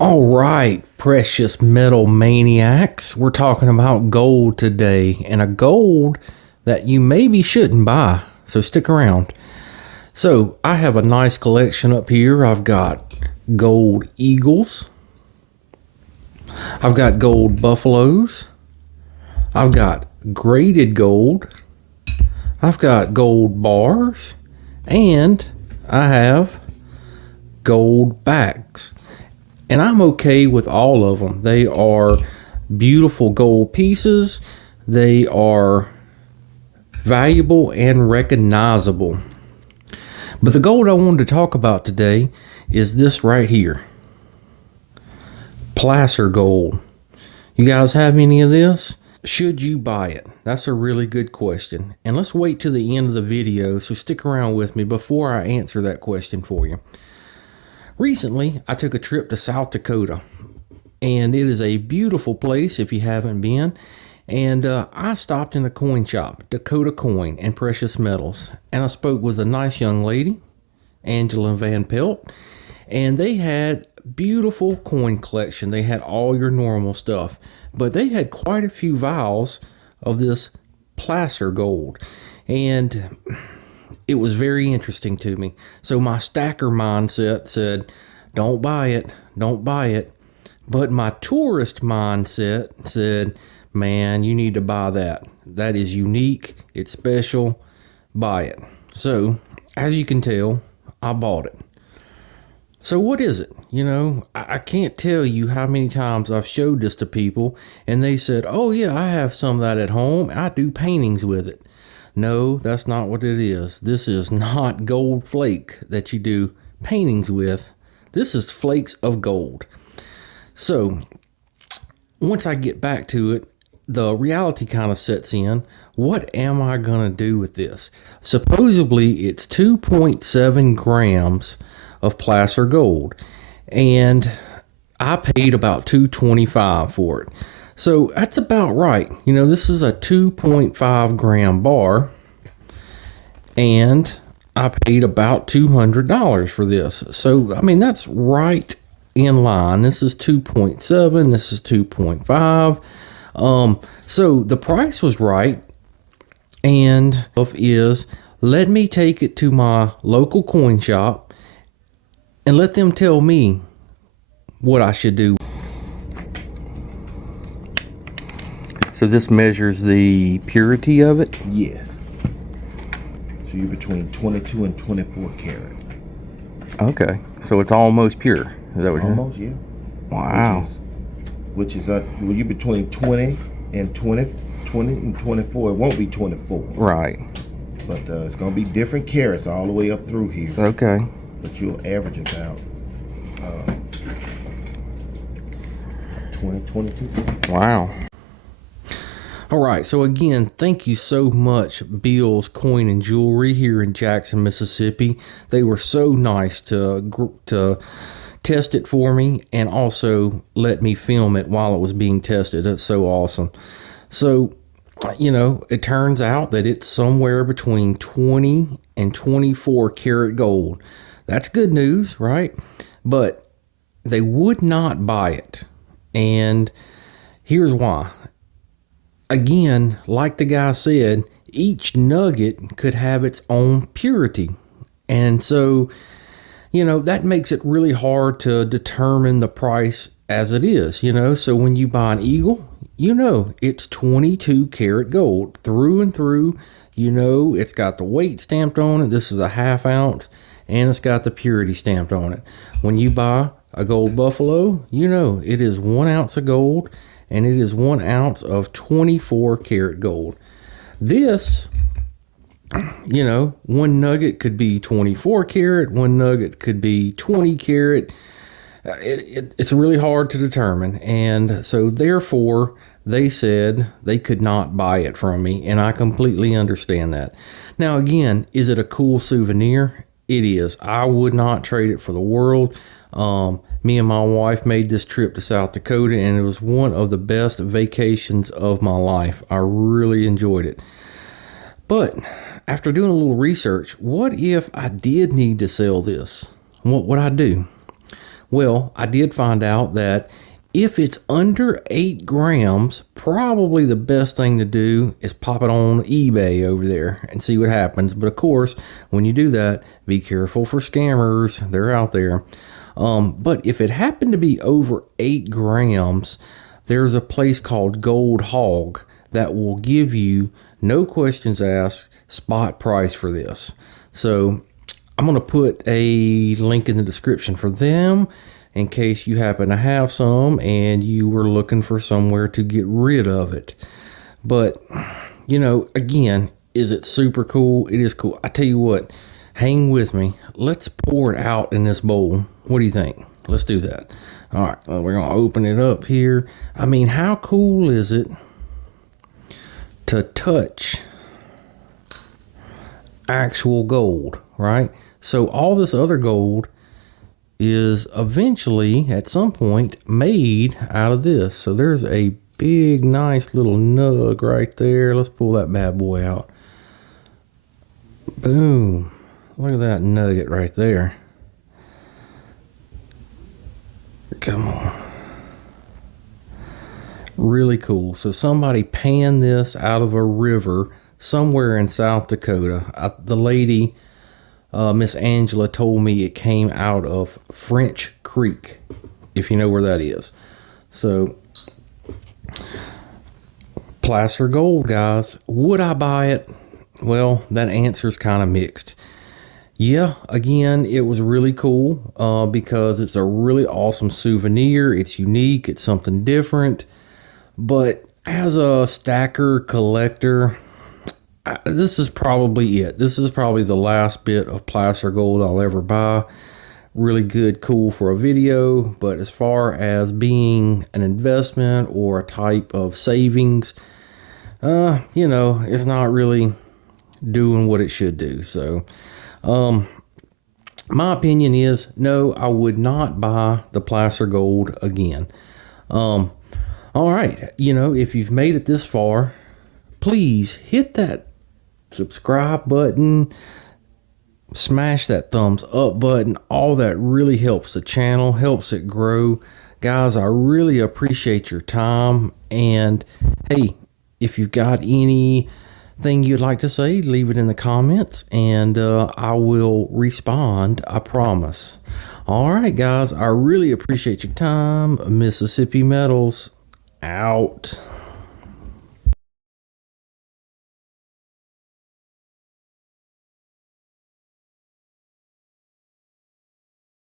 All right, precious metal maniacs. We're talking about gold today, and a gold that you maybe shouldn't buy. So stick around. So I have a nice collection up here. I've got gold eagles. I've got gold buffaloes. I've got graded gold. I've got gold bars. And I have gold backs. And I'm okay with all of them. They are beautiful gold pieces. They are valuable and recognizable. But the gold I wanted to talk about today is this right here. Placer gold. You guys have any of this? Should you buy it? That's a really good question. And let's wait till the end of the video, so stick around with me before I answer that question for you. Recently, I took a trip to South Dakota, and it is a beautiful place if you haven't been. And I stopped in a coin shop, Dakota Coin and Precious Metals, and I spoke with a nice young lady, Angela Van Pelt, and they had beautiful coin collection. They had all your normal stuff, but they had quite a few vials of this placer gold, and it was very interesting to me. So my stacker mindset said, don't buy it, don't buy it. But my tourist mindset said, man, you need to buy that. That is unique, it's special, buy it. So, as you can tell, I bought it. So what is it? You know, I can't tell you how many times I've showed this to people, and they said, oh yeah, I have some of that at home. I do paintings with it. No, that's not what it is. This is not gold flake that you do paintings with. This is flakes of gold. So, once I get back to it, the reality kind of sets in. What am I going to do with this? Supposedly, it's 2.7 grams of placer gold. And I paid about $2.25 for it. So that's about right. You know, this is a 2.5 gram bar, and I paid about $200 for this. So, I mean, that's right in line. This is 2.7, this is 2.5. So the price was right, and let me take it to my local coin shop and let them tell me what I should do. So this measures the purity of it? Yes. So you're between 22 and 24 karat. Okay. So it's almost pure. Is that what Almost, yeah. Wow. Which is well, you're between 20 and 20 and 24. It won't be 24. Right. But it's going to be different carats all the way up through here. Okay. But you'll average about 20, 22. Wow. All right, so again, thank you so much, Bill's Coin and Jewelry here in Jackson, Mississippi. They were so nice to test it for me and also let me film it while it was being tested. That's so awesome. So, you know, it turns out that it's somewhere between 20 and 24 karat gold. That's good news, right? But they would not buy it. And here's why. Again, like the guy said, each nugget could have its own purity. And so, you know, that makes it really hard to determine the price as it is, you know. So when you buy an eagle, you know, it's 22 karat gold through and through. You know, it's got the weight stamped on it. This is a ½ ounce, and it's got the purity stamped on it. When you buy a gold buffalo, you know, it is 1 ounce of gold, and it is 1 ounce of 24 karat gold. This, you know, one nugget could be 24 karat, one nugget could be 20 karat. It's really hard to determine. And so therefore, they said they could not buy it from me, and I completely understand that. Now, again, is it a cool souvenir? It is. I would not trade it for the world. Me and my wife made this trip to South Dakota, and it was one of the best vacations of my life. I really enjoyed it. But after doing a little research, what if I did need to sell this? What would I do? Well, I did find out that if it's under 8 grams, probably the best thing to do is pop it on eBay over there and see what happens. But of course, when you do that, be careful for scammers. They're out there. But if it happened to be over 8 grams, there's a place called Gold Hog that will give you, no questions asked, spot price for this. So I'm going to put a link in the description for them in case you happen to have some and you were looking for somewhere to get rid of it. But, you know, again, is it super cool? It is cool. I tell you what, hang with me. Let's pour it out in this bowl. What do you think? Let's do that. All right, well, we're going to open it up here. I mean, how cool is it to touch actual gold, right? So all this other gold is eventually at some point made out of this. So there's a big nice little nug right there. Let's pull that bad boy out. Boom. Look at that nugget right there. Come on. Really cool. So somebody panned this out of a river somewhere in South Dakota. The lady, Miss Angela, told me it came out of French Creek, if you know where that is. So, placer gold, guys. Would I buy it? Well, that answer's kind of mixed. Yeah, again, it was really cool because it's a really awesome souvenir. It's unique. It's something different. But as a stacker collector, this is probably it. This is probably the last bit of placer gold I'll ever buy. Really good, cool for a video, but as far as being an investment or a type of savings, you know, it's not really doing what it should do. So, my opinion is no, I would not buy the placer gold again. All right, you know, if you've made it this far, please hit that subscribe button, smash that thumbs up button. All that really helps the channel, helps it grow. Guys, I really appreciate your time. And hey, if you've got anything you'd like to say, leave it in the comments and I will respond, I promise. All right, guys, I really appreciate your time. Mississippi Metals out.